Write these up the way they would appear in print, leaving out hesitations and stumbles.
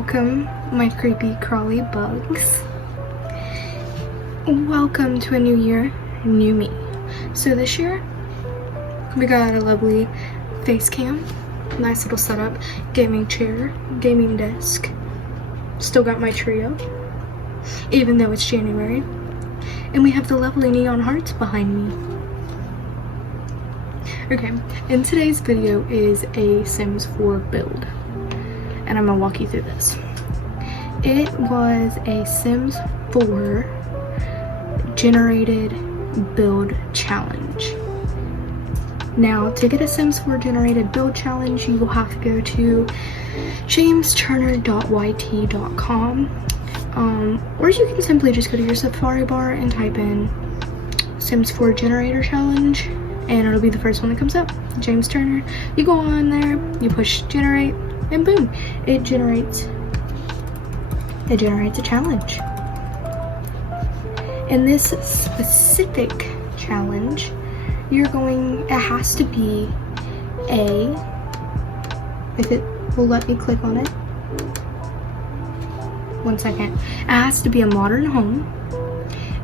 Welcome, my creepy crawly bugs. Welcome to a new year, new me. So this year, we got a lovely face cam, nice little setup, gaming chair, gaming desk. Still got my trio, even though it's January. And we have the lovely neon hearts behind me. Okay, in today's video is a Sims 4 build. And I'm gonna walk you through this. It was a Sims 4 generated build challenge. Now, to get a Sims 4 generated build challenge, you will have to go to jamesturner.yt.com, or you can simply just go to your Safari bar and type in Sims 4 generator challenge, and it'll be the first one that comes up. James Turner. You go on there, you push generate, and boom, it generates a challenge. In this specific challenge, it has to be if it will let me click on it. 1 second. It has to be a modern home.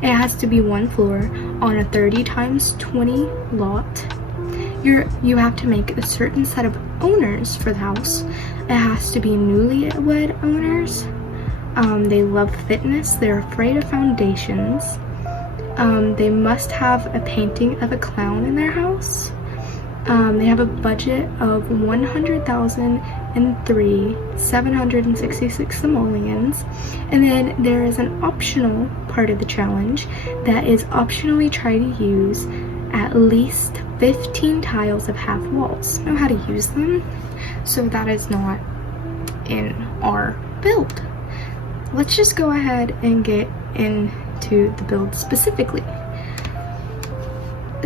It has to be 1 floor on a 30x20 lot. You have to make a certain set of owners for the house. It has to be newlywed owners. They love fitness. They're afraid of foundations. They must have a painting of a clown in their house. They have a budget of 100,003 766 simoleons. And then there is an optional part of the challenge that is optionally try to use at least 15 tiles of half walls. I know how to use them, so that is not in our build. Let's just go ahead and get into the build specifically.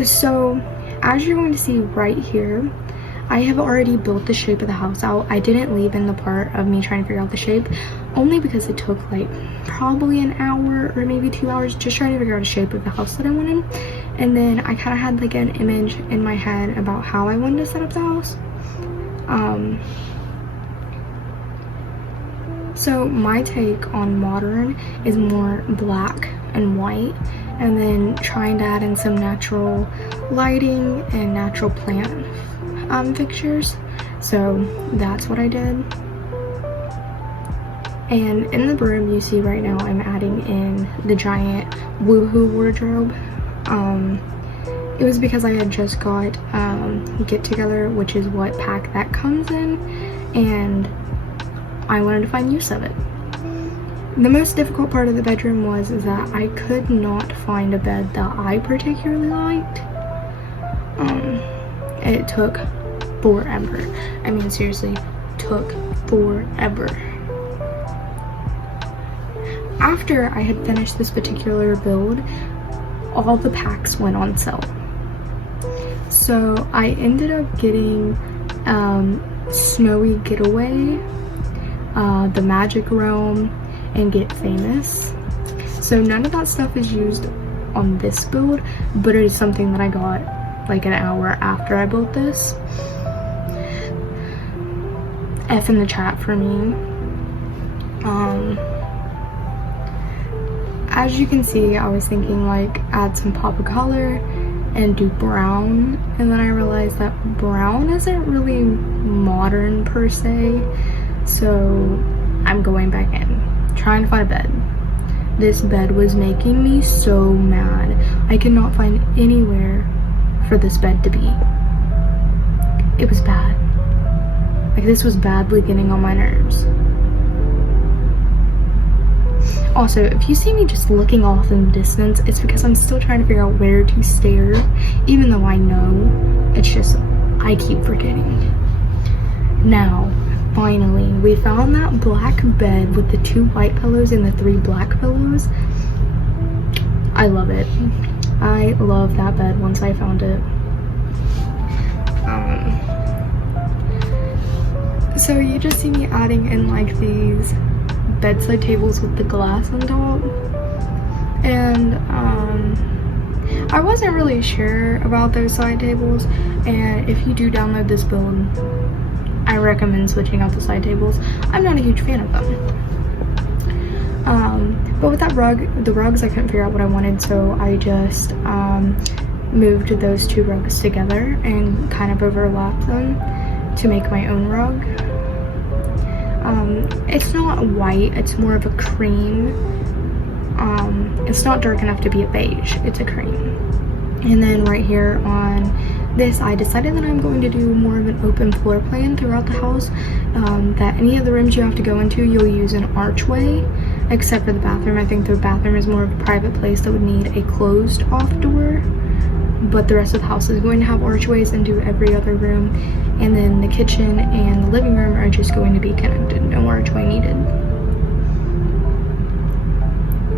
So as you're going to see right here, I have already built the shape of the house out. I didn't leave in the part of me trying to figure out the shape, only because it took like probably an hour or maybe 2 hours just trying to figure out a shape of the house that I wanted. And then I kind of had like an image in my head about how I wanted to set up the house. So my take on Modern is more black and white, and then trying to add in some natural lighting and natural plant fixtures. So that's what I did. And in the room you see right now, I'm adding in the giant woohoo wardrobe. It was because I had just got Get Together, which is what pack that comes in, and I wanted to find use of it. The most difficult part of the bedroom was that I could not find a bed that I particularly liked. It took forever. I mean, seriously, took forever. After I had finished this particular build, all the packs went on sale. So I ended up getting Snowy Getaway, the Magic Realm, and Get Famous. So none of that stuff is used on this build, but it is something that I got like an hour after I built this. F in the chat for me. As you can see, I was thinking like add some pop of color and do brown, and then I realized that brown isn't really modern per se, so I'm going back in, trying to find a bed. This bed was making me so mad. I could not find anywhere for this bed to be. It was bad. Like, this was badly getting on my nerves. Also, if you see me just looking off in the distance, it's because I'm still trying to figure out where to stare, even though I know. It's just, I keep forgetting. Now, finally, we found that black bed with the 2 white pillows and the 3 black pillows. I love it. I love that bed once I found it. So you just see me adding in like these bedside tables with the glass on top, and I wasn't really sure about those side tables, and if you do download this build, I recommend switching out the side tables. I'm not a huge fan of them. But with that rug, the rugs, I couldn't figure out what I wanted, so I just moved those two rugs together and kind of overlapped them to make my own rug. It's not white, it's more of a cream. It's not dark enough to be a beige, it's a cream. And then right here on this, I decided that I'm going to do more of an open floor plan throughout the house, that any of the rooms you have to go into, you'll use an archway, except for the bathroom. I think the bathroom is more of a private place that would need a closed off door, but the rest of the house is going to have archways into every other room. And then the kitchen and the living room are just going to be connected, no archway needed.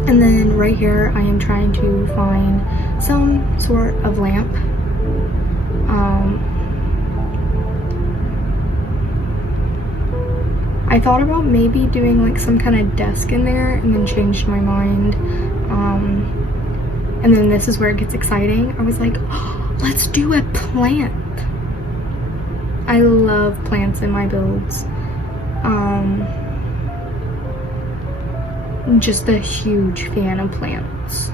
And then right here, I am trying to find some sort of lamp. I thought about maybe doing like some kind of desk in there and then changed my mind. And then this is where it gets exciting. I was like, oh, let's do a plant. I love plants in my builds. Just a huge fan of plants.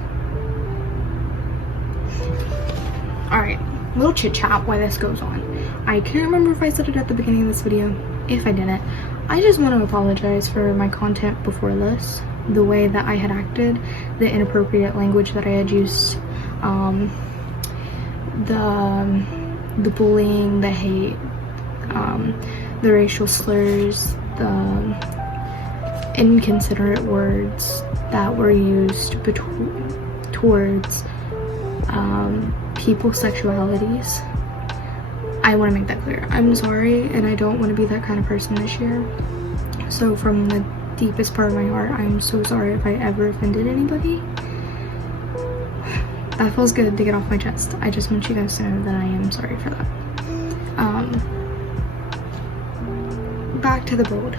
Alright, little chit chat while this goes on. I can't remember if I said it at the beginning of this video. If I didn't, I just want to apologize for my content before this. The way that I had acted, the inappropriate language that I had used, the bullying, the hate, the racial slurs, the inconsiderate words that were used towards people's sexualities. I want to make that clear. I'm sorry, and I don't want to be that kind of person this year. So from the deepest part of my heart, I'm so sorry if I ever offended anybody. That feels good to get off my chest. I just want you guys to know that I am sorry for that. Back to the build.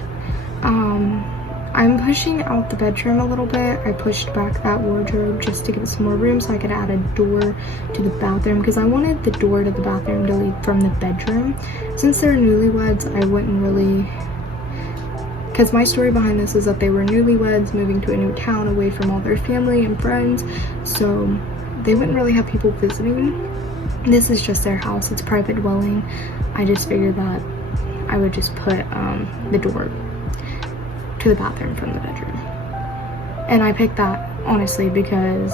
I'm pushing out the bedroom a little bit. I pushed back that wardrobe just to give it some more room so I could add a door to the bathroom, because I wanted the door to the bathroom to lead from the bedroom. Since they're newlyweds, I wouldn't really, because my story behind this is that they were newlyweds moving to a new town away from all their family and friends, so they wouldn't really have people visiting. This is just their house, it's private dwelling. I just figured that I would just put the door to the bathroom from the bedroom. And I picked that honestly because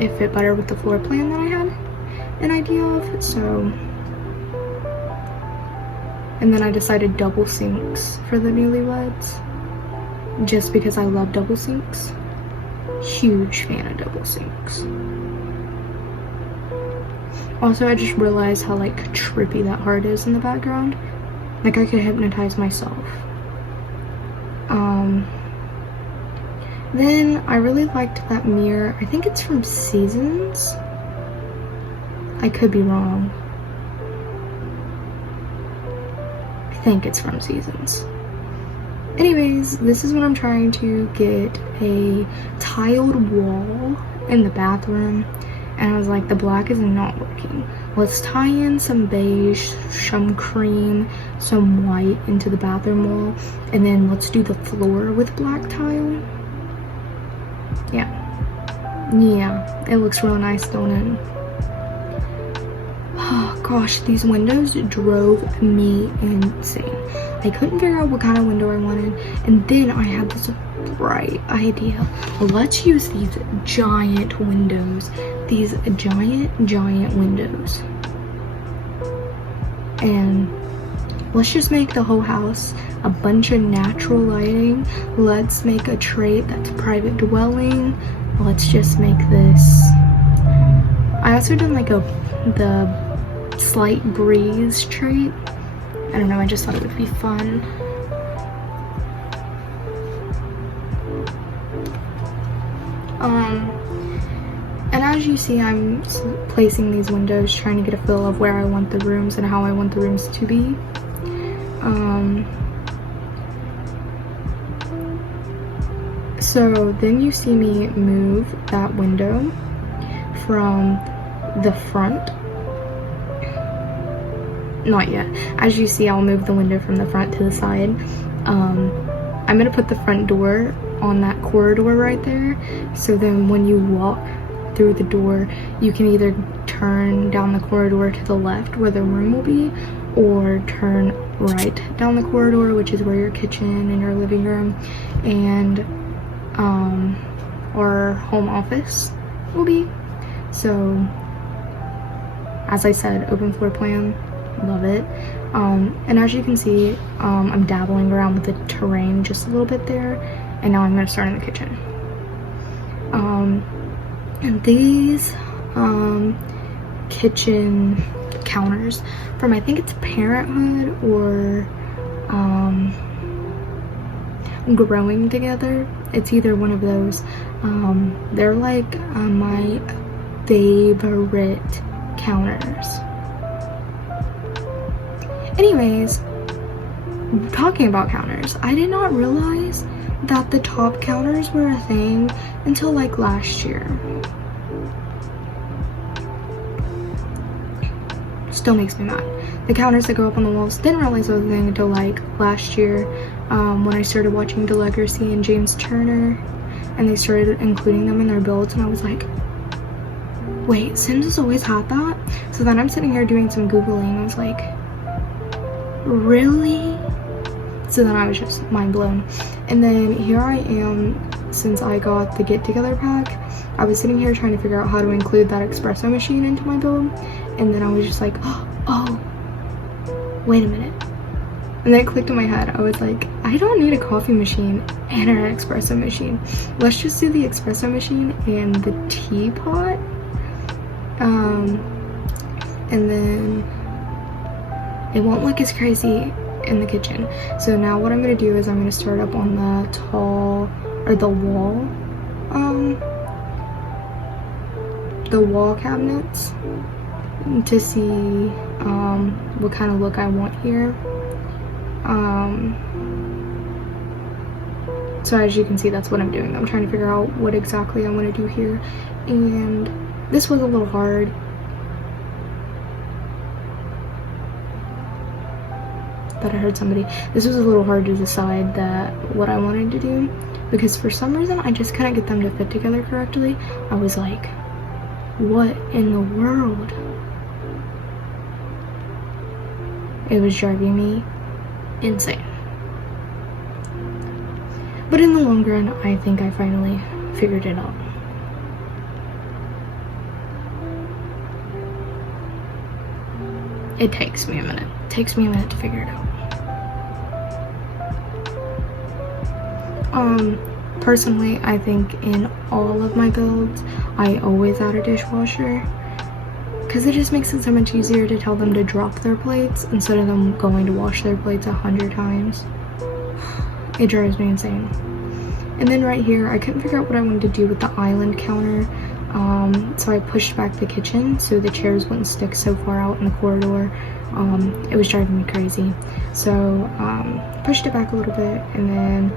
it fit better with the floor plan that I had an idea of. So, and then I decided double sinks for the newlyweds just because I love double sinks. Huge fan of double sinks. Also, I just realized how like trippy that heart is in the background. Like I could hypnotize myself. Then I really liked that mirror. I think it's from Seasons. I could be wrong. I think it's from Seasons. Anyways, this is when I'm trying to get a tiled wall in the bathroom. And I was like, the black is not working. Let's tie in some beige, some cream, some white into the bathroom wall. And then let's do the floor with black tile. Yeah, it looks real nice, don't it? Oh gosh, these windows drove me insane. I couldn't figure out what kind of window I wanted, and then I had this bright idea. Let's use these giant windows. These giant windows. And let's just make the whole house a bunch of natural lighting. Let's make a trait that's private dwelling. Let's just make this. I also did like the slight breeze trait. I don't know, I just thought it would be fun. And as you see, I'm placing these windows, trying to get a feel of where I want the rooms and how I want the rooms to be. So then you see me move that window from the front not yet. As you see, I'll move the window from the front to the side. I'm gonna put the front door on that corridor right there, so then when you walk through the door, you can either turn down the corridor to the left where the room will be, or turn right down the corridor, which is where your kitchen and your living room and our home office will be. So as I said, open floor plan, love it. And as you can see, I'm dabbling around with the terrain just a little bit there, and now I'm going to start in the kitchen. And these kitchen counters from, I think it's Parenthood or Growing Together, it's either one of those. They're like my favorite counters. Anyways, talking about counters, I did not realize that the top counters were a thing until like last year. Still makes me mad. The counters that go up on the walls, didn't realize it was a thing until like last year, when I started watching Delegacy and James Turner, and they started including them in their builds, and I was like, wait, Sims has always had that? So then I'm sitting here doing some Googling, and I was like, really? So then I was just mind blown. And then here I am, since I got the get together pack, I was sitting here trying to figure out how to include that espresso machine into my build, and then I was just like, oh, wait a minute. And then it clicked in my head. I was like, I don't need a coffee machine and an espresso machine. Let's just do the espresso machine and the teapot. And then it won't look as crazy in the kitchen. So now what I'm gonna do is I'm gonna start up on the wall cabinets to see what kind of look I want here. So as you can see, that's what I'm doing. I'm trying to figure out what exactly I want to do here, and this was a little hard. But I heard somebody. This was a little hard to decide that what I wanted to do, because for some reason I just couldn't get them to fit together correctly. I was like, what in the world? It was driving me insane. But in the long run, I think I finally figured it out. It takes me a minute. It takes me a minute to figure it out. Personally, I think in all of my builds, I always add a dishwasher, because it just makes it so much easier to tell them to drop their plates instead of them going to wash their plates 100 times. It drives me insane. And then right here, I couldn't figure out what I wanted to do with the island counter, so I pushed back the kitchen so the chairs wouldn't stick so far out in the corridor. It was driving me crazy. So pushed it back a little bit, and then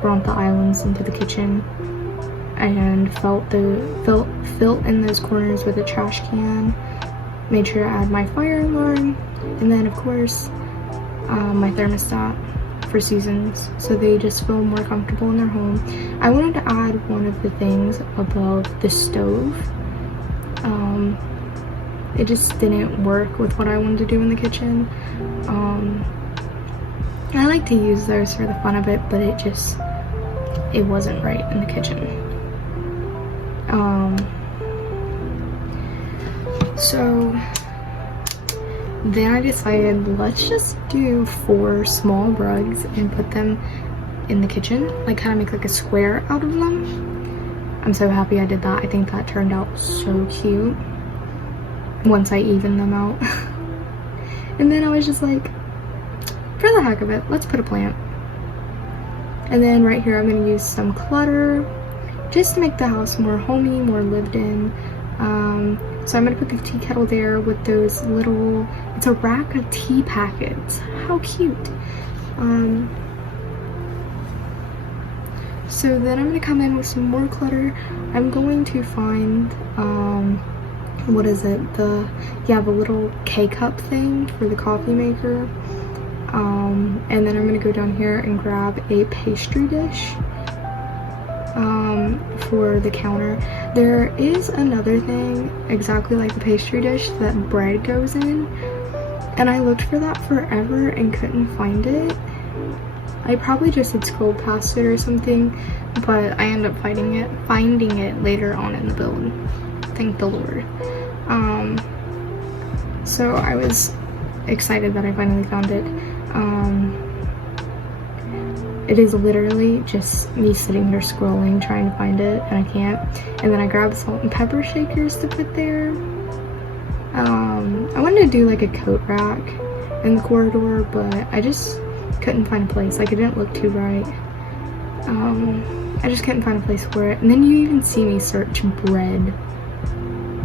brought the islands into the kitchen, and filled in those corners with a trash can. Made sure to add my fire alarm, and then of course my thermostat for seasons, so they just feel more comfortable in their home. I wanted to add one of the things above the stove. It just didn't work with what I wanted to do in the kitchen. I like to use those for the fun of it, but it wasn't right in the kitchen. So then I decided, let's just do 4 small rugs and put them in the kitchen, like kind of make like a square out of them. I'm so happy I did that. I think that turned out so cute once I evened them out. And then I was just like, for the heck of it, let's put a plant. And then right here, I'm going to use some clutter just to make the house more homey, more lived in. So I'm going to put the tea kettle there with those little, it's a rack of tea packets. How cute. So then I'm going to come in with some more clutter. I'm going to find what is it, the little K-cup thing for the coffee maker. And then I'm gonna go down here and grab a pastry dish for the counter. There is another thing exactly like the pastry dish that bread goes in, and I looked for that forever and couldn't find it. I probably just had scrolled past it or something, but I ended up finding it later on in the build. Thank the Lord. So I was excited that I finally found it. It is literally just me sitting here scrolling trying to find it, and I can't. And then I grabbed salt and pepper shakers to put there. I wanted to do like a coat rack in the corridor, but I just couldn't find a place. Like, it didn't look too right. I just couldn't find a place for it. And then you even see me search bread,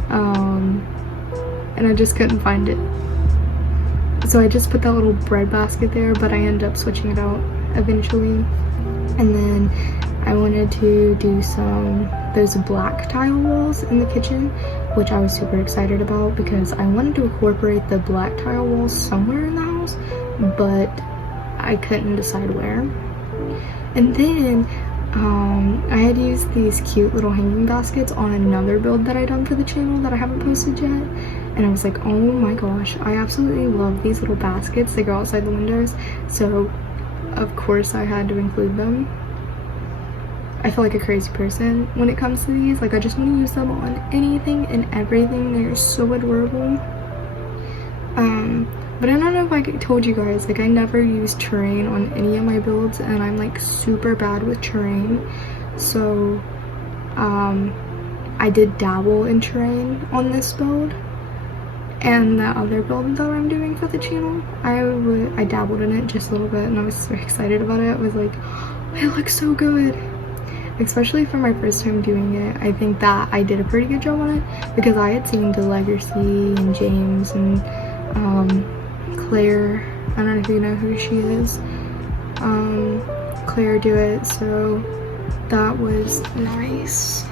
and I just couldn't find it. So I just put that little bread basket there, but I ended up switching it out eventually. And then I wanted to do those black tile walls in the kitchen, which I was super excited about because I wanted to incorporate the black tile walls somewhere in the house, but I couldn't decide where. And then I had used these cute little hanging baskets on another build that I done for the channel that I haven't posted yet, and I was like, oh my gosh, I absolutely love these little baskets that go outside the windows, so of course I had to include them. I feel like a crazy person when it comes to these. Like, I just want to use them on anything and everything. They're so adorable. But I don't know if I told you guys, like, I never use terrain on any of my builds, and I'm like super bad with terrain. So I did dabble in terrain on this build, and the other build that I'm doing for the channel, I dabbled in it just a little bit, and I was so excited about it. I was like, oh, it looks so good. Especially for my first time doing it, I think that I did a pretty good job on it, because I had seen Legacy and James and Claire, I don't know if you know who she is, Claire do it, so that was nice.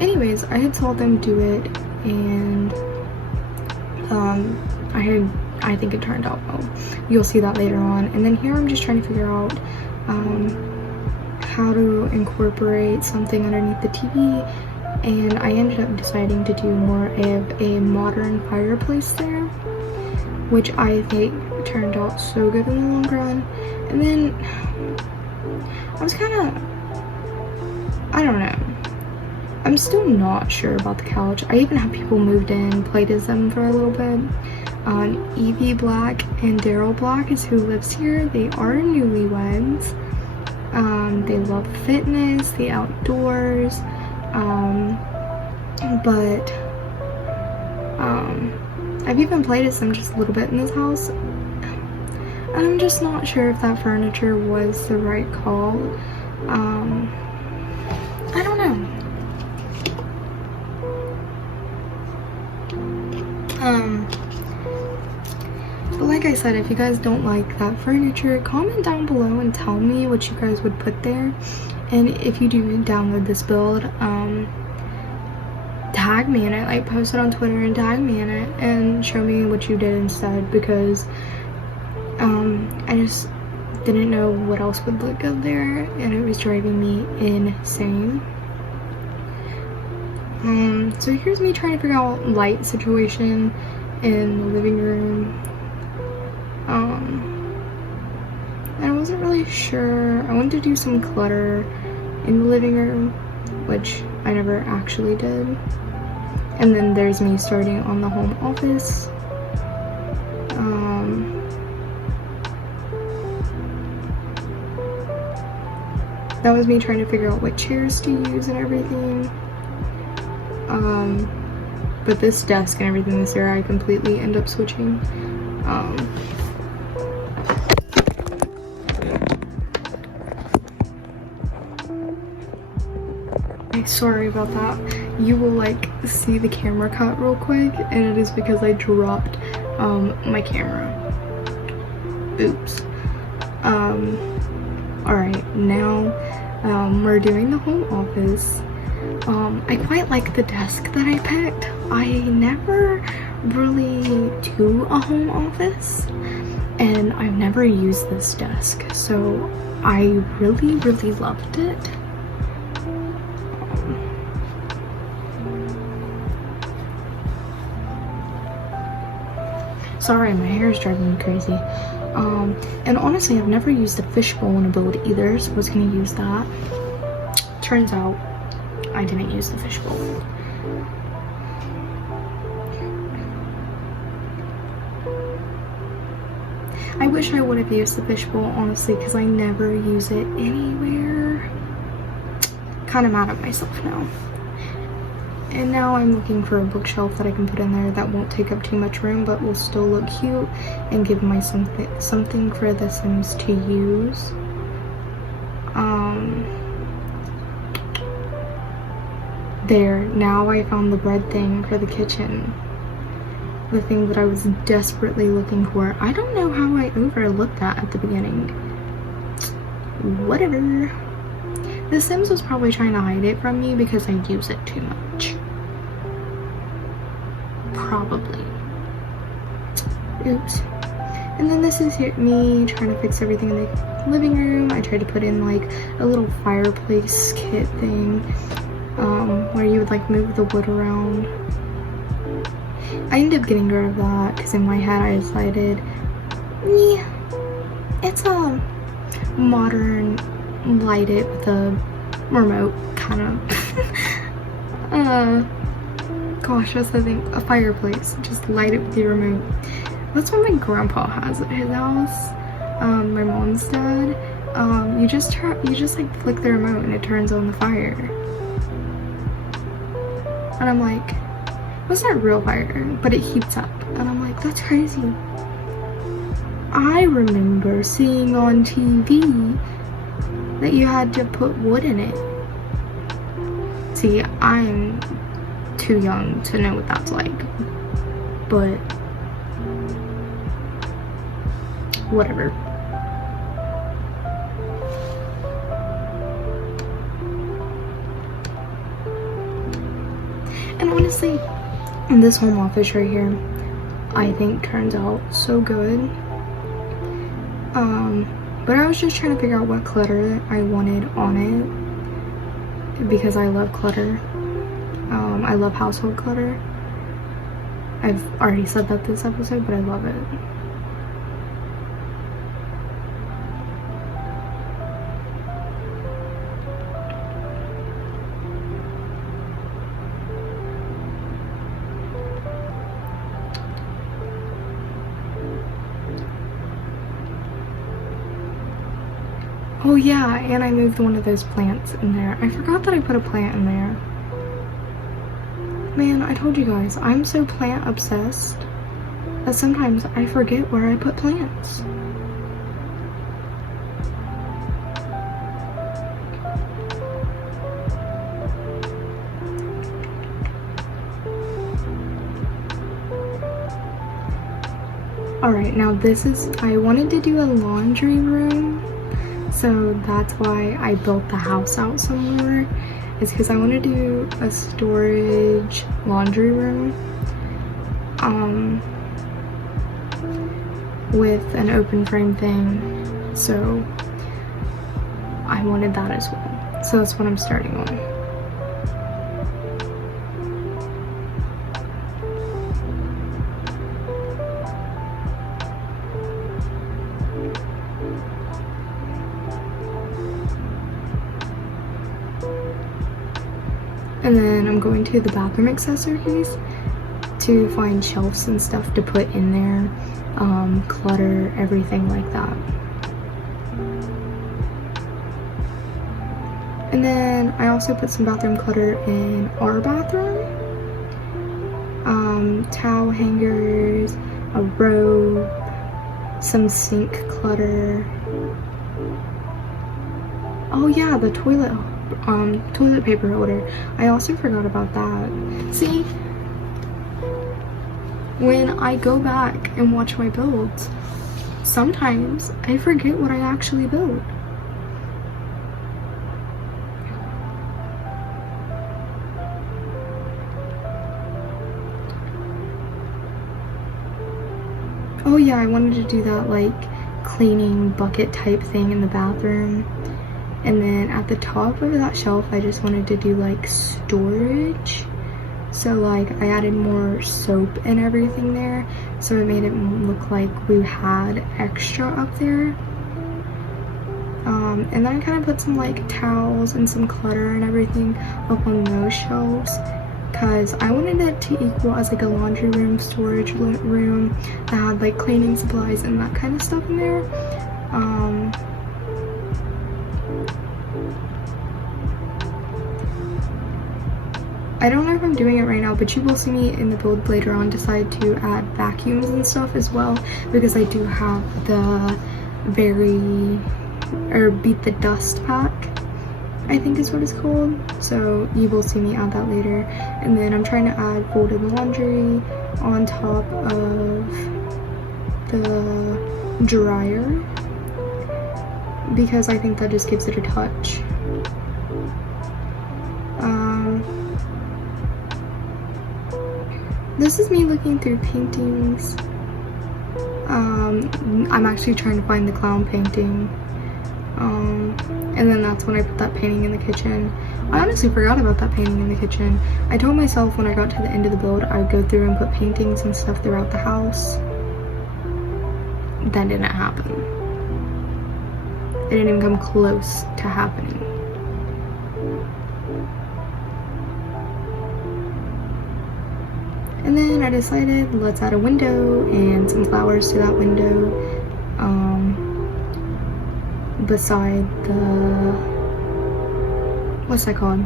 Anyways, I had saw them do it, and I think it turned out well. You'll see that later on. And then here I'm just trying to figure out how to incorporate something underneath the TV, and I ended up deciding to do more of a modern fireplace there, which I think turned out so good in the long run. And then I was kind of, I don't know, I'm still not sure about the couch. I even had people moved in, played as them for a little bit. Evie Black and Daryl Black is who lives here. They are newlyweds. They love fitness, the outdoors, but I've even played as them just a little bit in this house, and I'm just not sure if that furniture was the right call. I don't know. But like I said, if you guys don't like that furniture, comment down below and tell me what you guys would put there. And if you do download this build, tag me in it, like post it on Twitter and tag me in it and show me what you did instead, because I just didn't know what else would look good there, and it was driving me insane. So here's me trying to figure out light situation in the living room. I wasn't really sure. I wanted to do some clutter in the living room, which I never actually did. And then there's me starting on the home office. That was me trying to figure out what chairs to use and everything. But this desk and everything this year, I completely end up switching. Sorry about that. You will like see the camera cut real quick, and it is because I dropped my camera. Oops. Alright, now we're doing the home office. I quite like the desk that I picked. I never really do a home office, and I've never used this desk, so I really loved it. Sorry, my hair is driving me crazy. And honestly, I've never used a fishbowl in a build either, so I was gonna use that. Turns out, I didn't use the fishbowl. I wish I would have used the fishbowl, honestly, because I never use it anywhere. Kind of mad at myself now. And now I'm looking for a bookshelf that I can put in there that won't take up too much room but will still look cute and give my something for the Sims to use. There, now I found the bread thing for the kitchen. The thing that I was desperately looking for. I don't know how I overlooked that at the beginning. Whatever. The Sims was probably trying to hide it from me because I use it too much. Probably. Oops. And then this is me trying to fix everything in the living room. I tried to put in like a little fireplace kit thing where you would like move the wood around. I ended up getting rid of that because in my head I decided, yeah, it's a modern light it with a remote kind of gosh, that's the thing, a fireplace, just light it with the remote. That's what my grandpa has at his house. My mom's dad, you just like flick the remote and it turns on the fire. And I'm like, it's not real fire, but it heats up. And I'm like, that's crazy. I remember seeing on TV that you had to put wood in it. See, I'm too young to know what that's like, but whatever. And honestly, this home office right here, I think turns out so good. But I was just trying to figure out what clutter I wanted on it because I love clutter. I love household clutter. I've already said that this episode, but I love it. Oh yeah, and I moved one of those plants in there. I forgot that I put a plant in there. Man, I told you guys, I'm so plant obsessed that sometimes I forget where I put plants. Alright, now this is, I wanted to do a laundry room. So that's why I built the house out some more, is because I want to do a storage laundry room with an open frame thing, so I wanted that as well. So that's what I'm starting on. And then I'm going to the bathroom accessories to find shelves and stuff to put in there, clutter, everything like that. And then I also put some bathroom clutter in our bathroom. Towel hangers, a robe, some sink clutter. Oh yeah, the toilet paper holder. I also forgot about that. See, when I go back and watch my builds, sometimes I forget what I actually built. Oh yeah, I wanted to do that like cleaning bucket type thing in the bathroom. And then at the top of that shelf, I just wanted to do like storage. So like I added more soap and everything there, so it made it look like we had extra up there. And then I kind of put some like towels and some clutter and everything up on those shelves, because I wanted it to equal as like a laundry room, storage room that had like cleaning supplies and that kind of stuff in there. I don't know if I'm doing it right now, but you will see me in the build later on decide to add vacuums and stuff as well, because I do have the beat the dust pack, I think is what it's called. So you will see me add that later. And then I'm trying to add folded laundry on top of the dryer, because I think that just gives it a touch. This is me looking through paintings. I'm actually trying to find the clown painting. And then that's when I put that painting in the kitchen. I honestly forgot about that painting in the kitchen. I told myself when I got to the end of the build, I would go through and put paintings and stuff throughout the house. That didn't happen. It didn't even come close to happening. And then I decided, let's add a window and some flowers to that window, beside the, what's that called?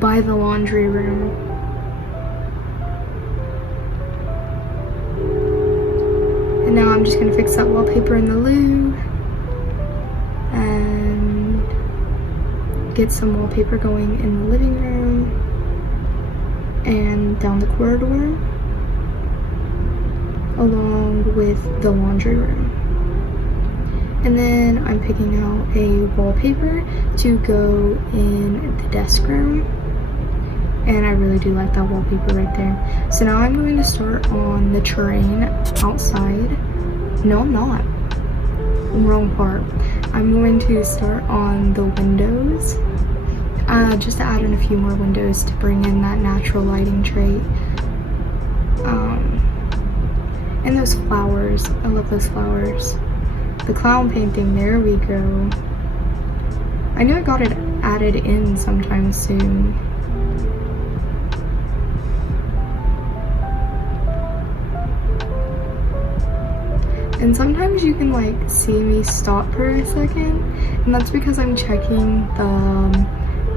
By the laundry room. And now I'm just gonna fix that wallpaper in the loo and get some wallpaper going in the living room and down the corridor, along with the laundry room. And then I'm picking out a wallpaper to go in the desk room, and I really do like that wallpaper right there. So now I'm going to start on the terrain outside. No, I'm not. Wrong part. I'm going to start on the windows, just to add in a few more windows to bring in that natural lighting trait. And those flowers, I love those flowers. The clown painting, there we go. I knew I got it added in sometime soon. And sometimes you can like see me stop for a second, and that's because I'm checking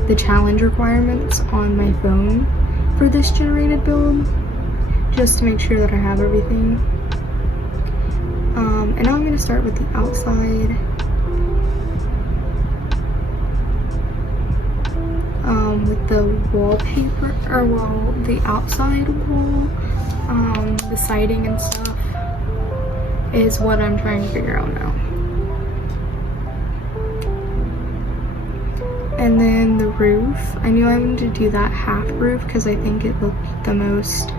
the challenge requirements on my phone for this generated build, just to make sure that I have everything. And now I'm going to start with the outside. With the wallpaper, or well, the outside wall, the siding and stuff is what I'm trying to figure out now. And then the roof, I knew I wanted to do that half roof because I think it looked the most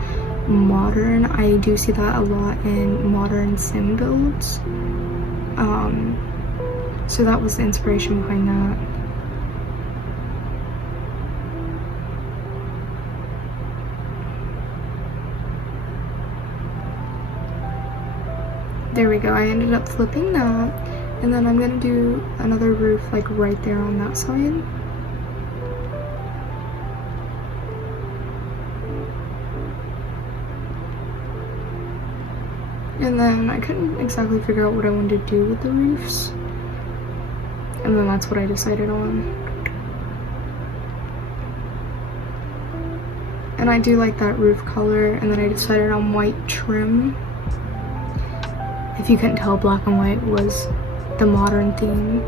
modern. I do see that a lot in modern sim builds. So that was the inspiration behind that. There we go, I ended up flipping that, and then I'm gonna do another roof like right there on that side. And then I couldn't exactly figure out what I wanted to do with the roofs, and then that's what I decided on. And I do like that roof color, and then I decided on white trim. If you couldn't tell, black and white was the modern theme.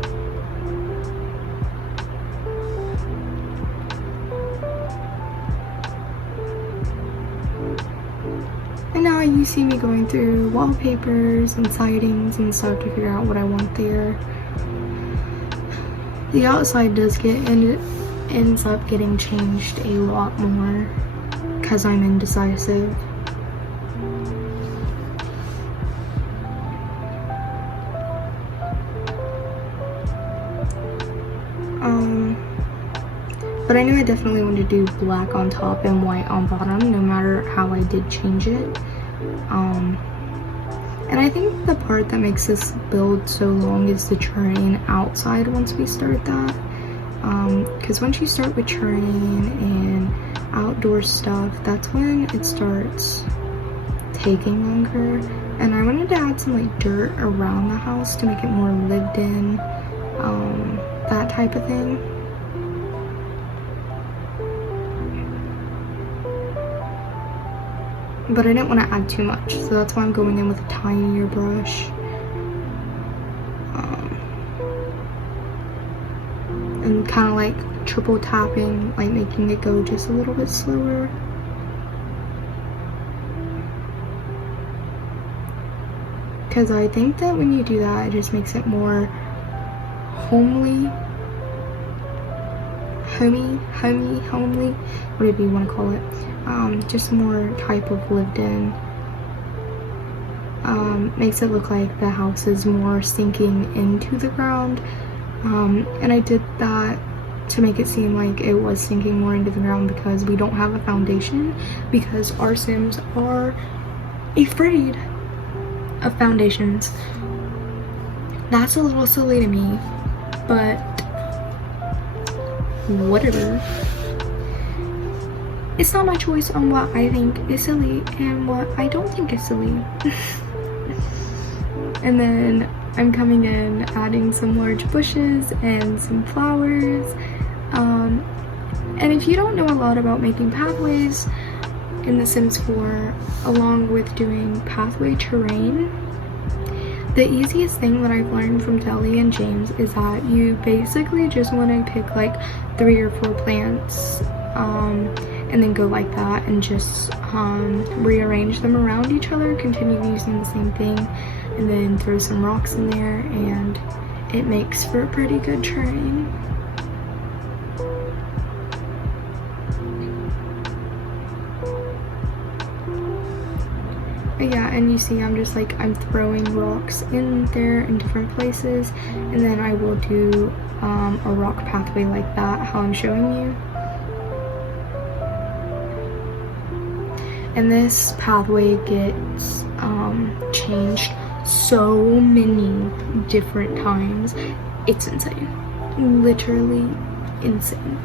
And now you see me going through wallpapers and sidings and stuff to figure out what I want there. The outside does ends up getting changed a lot more because I'm indecisive. But I knew I definitely wanted to do black on top and white on bottom, no matter how I did change it. And I think the part that makes this build so long is the terrain outside once we start that. Because once you start with terrain and outdoor stuff, that's when it starts taking longer. And I wanted to add some like dirt around the house to make it more lived in, that type of thing. But I didn't want to add too much, so that's why I'm going in with a tinier brush. And kind of like triple tapping, like making it go just a little bit slower. Because I think that when you do that, it just makes it more homely, whatever you want to call it. Just more type of lived in. Makes it look like the house is more sinking into the ground. And I did that to make it seem like it was sinking more into the ground because we don't have a foundation, because our Sims are afraid of foundations. That's a little silly to me, but whatever. It's not my choice on what I think is silly and what I don't think is silly. And then I'm coming in, adding some large bushes and some flowers. And if you don't know a lot about making pathways in The Sims 4, along with doing pathway terrain, the easiest thing that I've learned from Deli and James is that you basically just want to pick like 3 or 4 plants, and then go like that and just rearrange them around each other, continue using the same thing, and then throw some rocks in there, and it makes for a pretty good terrain. But yeah, and you see I'm just like, I'm throwing rocks in there in different places, and then I will do a rock pathway like that, how I'm showing you. And this pathway gets changed so many different times. It's insane. Literally insane.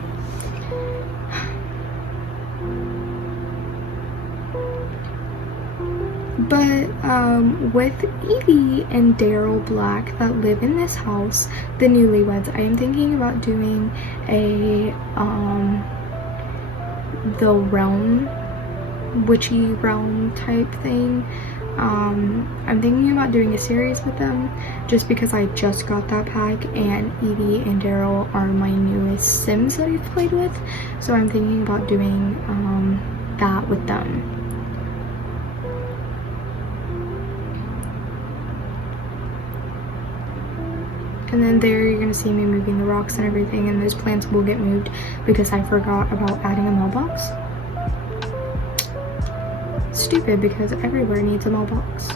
But with Evie and Daryl Black that live in this house, the newlyweds, I am thinking about doing a the realm, witchy realm type thing. I'm thinking about doing a series with them just because I just got that pack, and Evie and Daryl are my newest Sims that I've played with, so I'm thinking about doing that with them. And then there you're gonna see me moving the rocks and everything, and those plants will get moved because I forgot about adding a mailbox. Stupid, because everywhere needs a mailbox.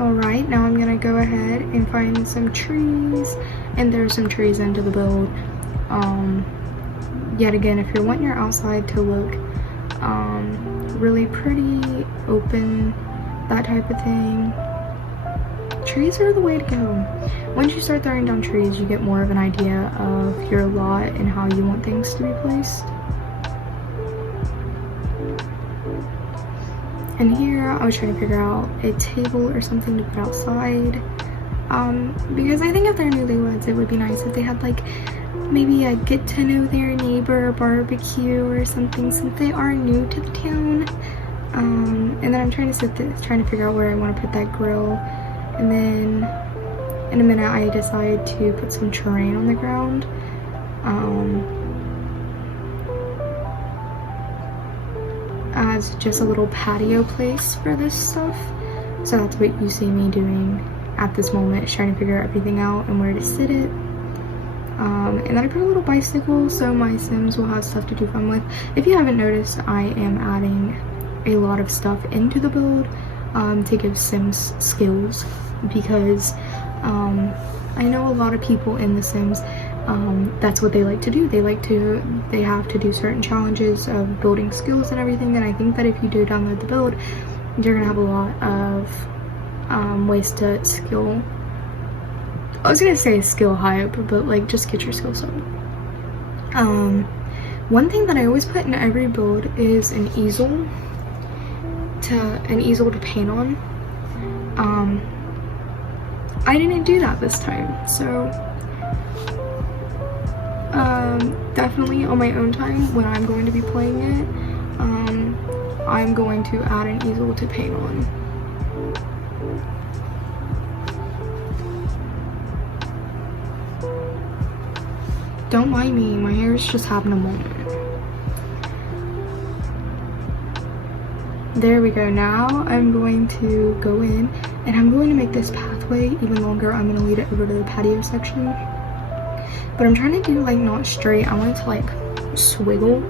Alright, now I'm gonna go ahead and find some trees, and there's some trees into the build. Yet again, if you're wanting your outside to look really pretty, open, that type of thing, trees are the way to go. Once you start throwing down trees, you get more of an idea of your lot and how you want things to be placed. And here I was trying to figure out a table or something to put outside, because I think if they're newlyweds, it would be nice if they had like maybe a get to know their neighbor barbecue or something, since they are new to the town. And then I'm trying to figure out where I want to put that grill. And then in a minute I decide to put some terrain on the ground. As just a little patio place for this stuff. So that's what you see me doing at this moment, is trying to figure everything out and where to sit it. And then I put a little bicycle so my Sims will have stuff to do fun with. If you haven't noticed, I am adding a lot of stuff into the build to give Sims skills, because I know a lot of people in The Sims, that's what they like to do. They have to do certain challenges of building skills and everything, and I think that if you do download the build, you're gonna have a lot of ways to skill. I was gonna say skill hype, but like just get your skills up. One thing that I always put in every build is an easel to paint on. I didn't do that this time, so definitely on my own time when I'm going to be playing it, I'm going to add an easel to paint on. Don't mind me, my hair is just having a moment. There we go. Now I'm going to go in and I'm going to make this pathway even longer. I'm going to lead it over to the patio section. But I'm trying to do like not straight. I want it to like swiggle.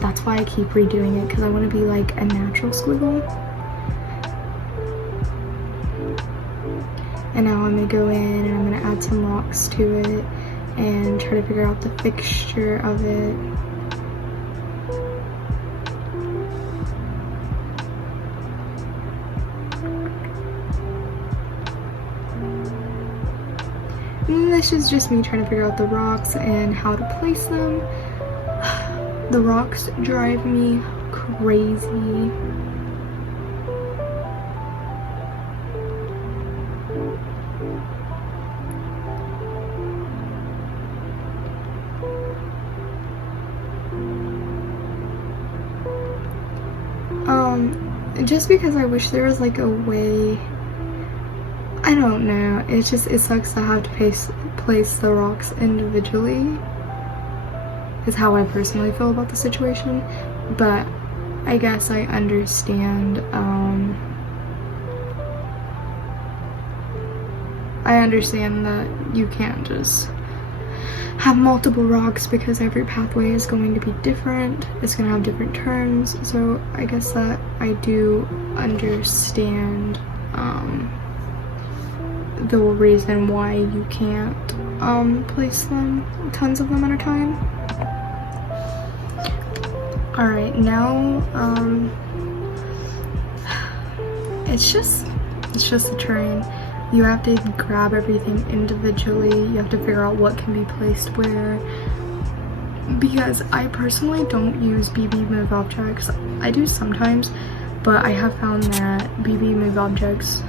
That's why I keep redoing it, because I want to be like a natural squiggle. And now I'm going to go in and I'm going to add some rocks to it and try to figure out the fixture of it. And this is just me trying to figure out the rocks and how to place them. The rocks drive me crazy. Just because I wish there was like a way, I don't know, it sucks to have to place the rocks individually, is how I personally feel about the situation. But I guess I understand, that you can't just have multiple rocks, because every pathway is going to be different. It's going to have different turns, so I guess that I do understand the reason why you can't place them, tons of them at a time. Alright, now it's just a terrain. You have to grab everything individually. You have to figure out what can be placed where. Because I personally don't use BB move objects. I do sometimes, but I have found that BB move objects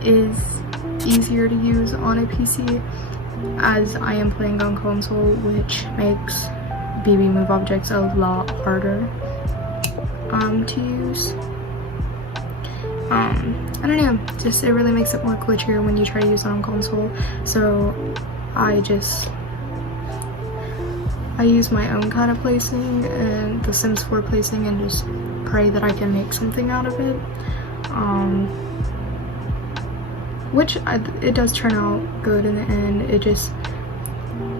is easier to use on a PC, as I am playing on console, which makes BB move objects a lot harder to use. I don't know, just it really makes it more glitchier when you try to use it on console. So I use my own kind of placing and the Sims 4 placing, and just pray that I can make something out of it. Which it does turn out good in the end.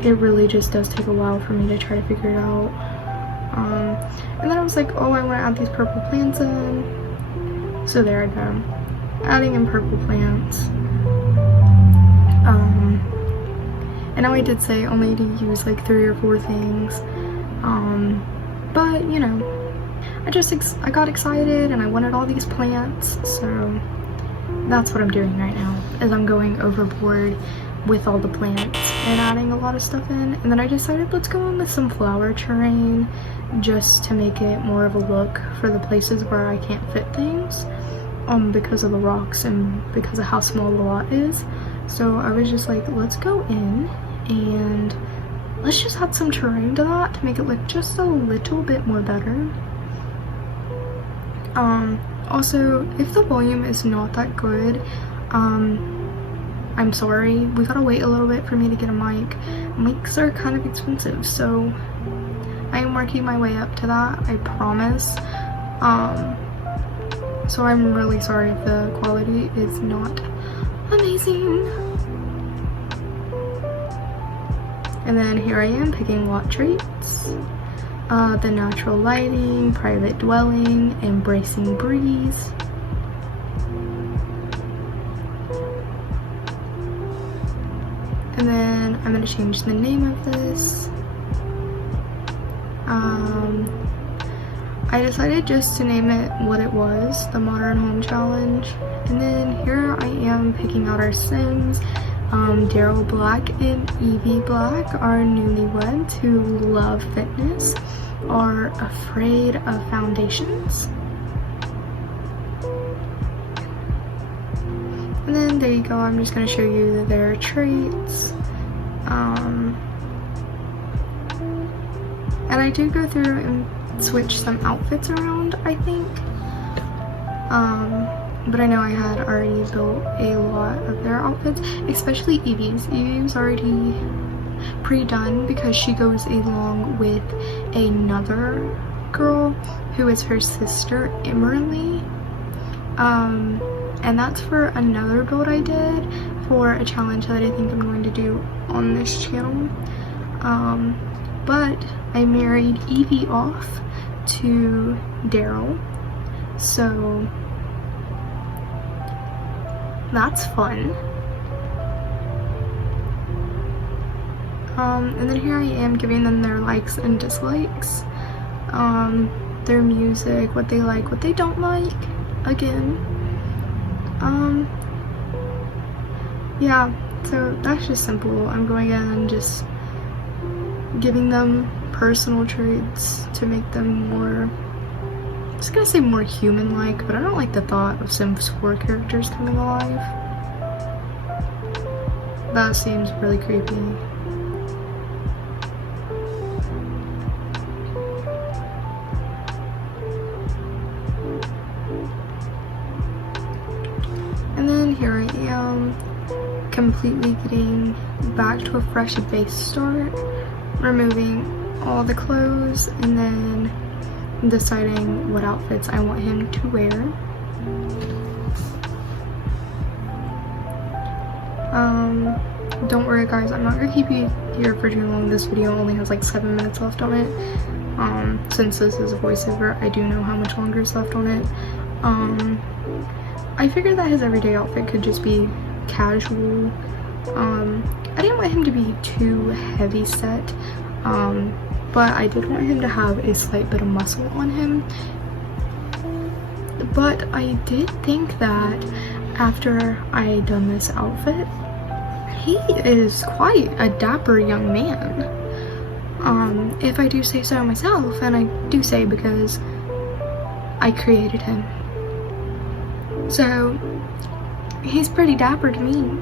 It really just does take a while for me to try to figure it out. And then I was like, oh, I want to add these purple plants in. So there I go, adding in purple plants. And now I did say only to use like 3 or 4 things. But you know, I got excited and I wanted all these plants, so that's what I'm doing right now, is I'm going overboard with all the plants and adding a lot of stuff in. And then I decided, let's go in with some flower terrain, just to make it more of a look for the places where I can't fit things, because of the rocks and because of how small the lot is. So I was just like, let's go in and let's just add some terrain to that to make it look just a little bit more better. Also, if the volume is not that good, I'm sorry. We gotta wait a little bit for me to get a mic. Mics are kind of expensive, so I am working my way up to that, I promise. So I'm really sorry if the quality is not amazing. And then here I am picking lot traits. The natural lighting, private dwelling, embracing breeze. And then I'm going to change the name of this. I decided just to name it what it was, the Modern Home Challenge. And then here I am picking out our Sims. Daryl Black and Evie Black are newlyweds who love fitness, are afraid of foundations. And then there you go, I'm just going to show you their traits. And I did go through and switch some outfits around, I think. But I know I had already built a lot of their outfits, especially Evie's. Evie's already pre-done because she goes along with another girl who is her sister, Emerly. And that's for another build I did for a challenge that I think I'm going to do on this channel. But I married Evie off to Daryl, so that's fun. And then here I am giving them their likes and dislikes, their music, what they like, what they don't like, again. Yeah, so that's just simple. I'm going in and just giving them personal traits to make them more, I was gonna say more human-like, but I don't like the thought of Sims 4 characters coming alive. That seems really creepy. And then here I am, completely getting back to a fresh base start, removing all the clothes, and then deciding what outfits I want him to wear. Don't worry guys, I'm not gonna keep you here for too long. This video only has like 7 minutes left on it. Since this is a voiceover, I do know how much longer is left on it. I figured that his everyday outfit could just be casual. I didn't want him to be too heavy set, but I did want him to have a slight bit of muscle on him. But I did think that after I had done this outfit, he is quite a dapper young man, if I do say so myself, and I do say because I created him. So he's pretty dapper to me.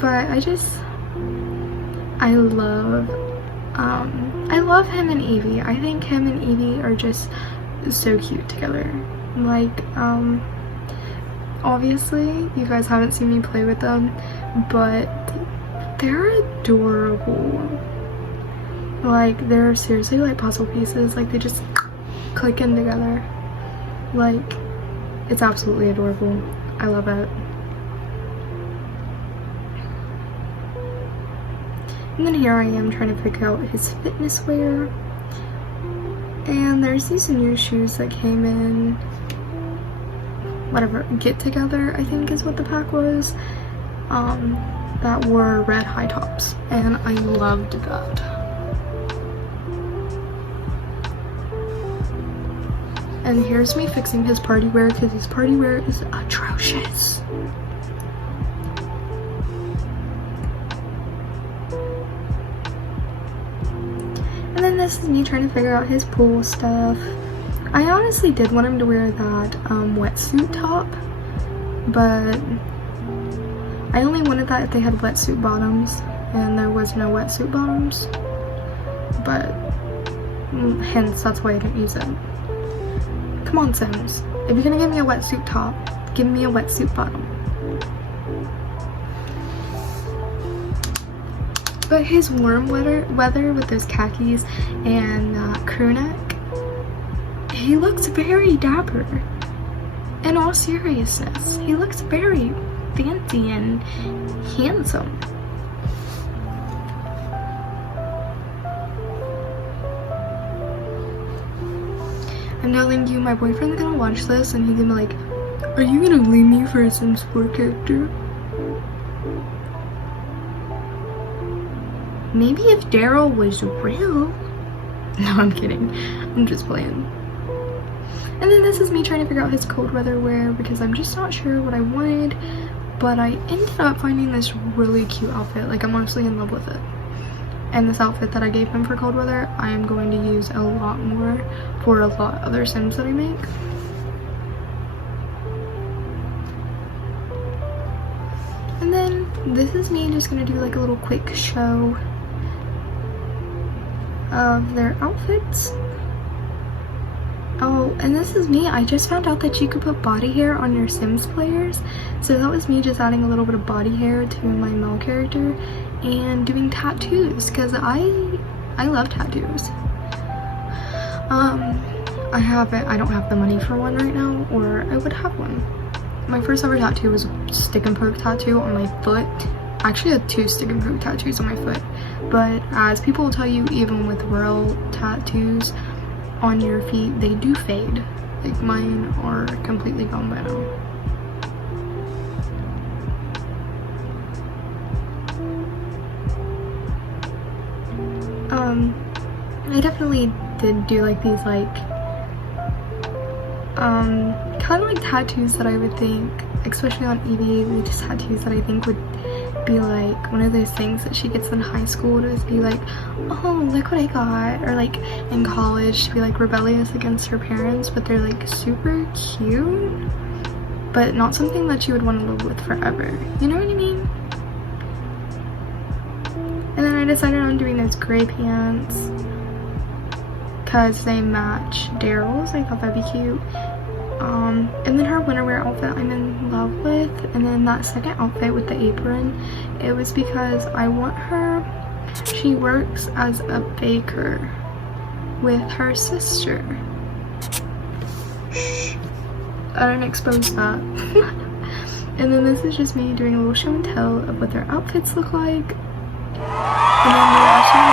But I love him and Evie. I think him and Evie are just so cute together. Like, obviously you guys haven't seen me play with them, but they're adorable. Like, they're seriously like puzzle pieces. Like, they just click in together. Like, it's absolutely adorable. I love it. And then here I am trying to pick out his fitness wear. And there's these new shoes that came in, whatever, Get Together, I think is what the pack was, that were red high tops. And I loved that. And here's me fixing his party wear because his party wear is atrocious. And then this is me trying to figure out his pool stuff. I honestly did want him to wear that wetsuit top, but I only wanted that if they had wetsuit bottoms, and there was no wetsuit bottoms. But hence that's why I didn't use it. Come on, Sims. If you're gonna give me a wetsuit top, give me a wetsuit bottom. But his warm weather with those khakis and crew neck, he looks very dapper. In all seriousness, he looks very fancy and handsome. I'm telling you, my boyfriend's gonna watch this and he's gonna be like, are you gonna leave me for a Sims 4 character? Maybe if Daryl was real. No, I'm kidding. I'm just playing. And then this is me trying to figure out his cold weather wear because I'm just not sure what I wanted. But I ended up finding this really cute outfit. Like, I'm honestly in love with it. And this outfit that I gave him for cold weather, I am going to use a lot more for a lot of other Sims that I make. And then this is me just gonna do like a little quick show of their outfits. Oh, and this is me. I just found out that you could put body hair on your Sims players. So that was me just adding a little bit of body hair to my male character and doing tattoos because I love tattoos. I don't have the money for one right now, or I would have one. My first ever tattoo was a stick and poke tattoo on my foot. I actually had 2 stick and poke tattoos on my foot. But as people will tell you, even with real tattoos on your feet, they do fade. Like, mine are completely gone by now. I definitely did do like these like kind of like tattoos that I would think, especially on Evie, these tattoos that I think would be like one of those things that she gets in high school to just be like, oh, look what I got, or like in college to be like rebellious against her parents, but they're like super cute, but not something that you would want to live with forever, you know what I mean? And then I decided on doing those gray pants because they match Daryl's. I thought that'd be cute. And then her winter wear outfit I'm in love with, and then that second outfit with the apron, it was because I want her, she works as a baker with her sister. Shh, I didn't expose that. And then this is just me doing a little show and tell of what their outfits look like. And then they're actually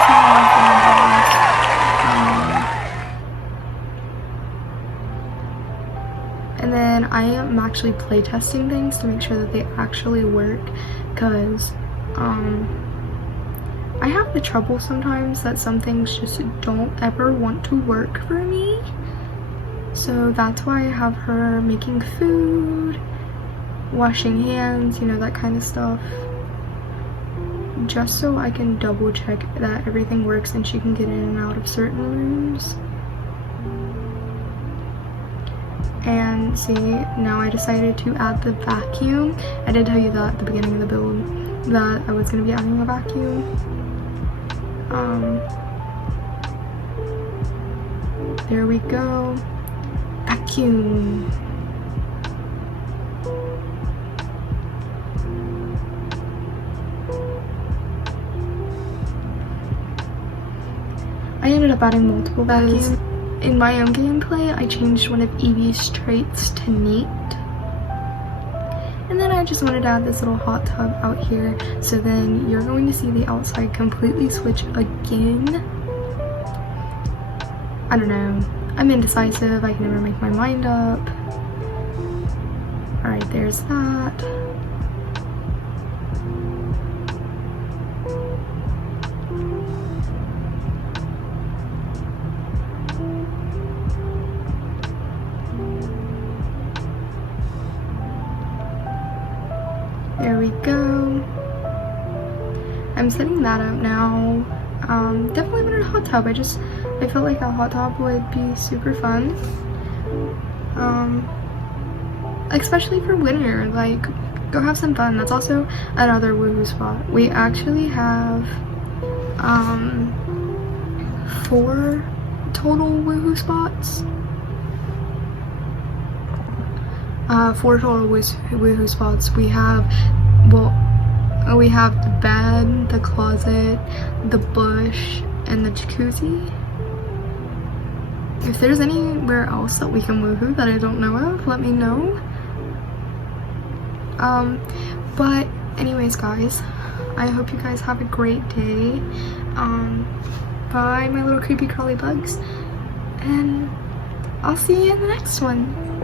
and then I am actually play testing things to make sure that they actually work, because I have the trouble sometimes that some things just don't ever want to work for me. So that's why I have her making food, washing hands, you know, that kind of stuff, just so I can double check that everything works and she can get in and out of certain rooms. And see, now I decided to add the vacuum. I did tell you that at the beginning of the build that I was going to be adding a vacuum. There we go. Vacuum. I ended up adding multiple vacuums. In my own gameplay, I changed one of Evie's traits to neat. And then I just wanted to add this little hot tub out here, so then you're going to see the outside completely switch again. I don't know. I'm indecisive. I can never make my mind up. Alright, there's that. There we go. I'm setting that up now. Definitely wanted a hot tub. I felt like a hot tub would be super fun. Especially for winter, like, go have some fun. That's also another woohoo spot. We actually have 4 total woohoo spots. 4 total woohoo spots. We have, well, we have the bed, the closet, the bush, and the jacuzzi. If there's anywhere else that we can woohoo that I don't know of, let me know. But anyways, guys, I hope you guys have a great day. Bye, my little creepy crawly bugs, and I'll see you in the next one.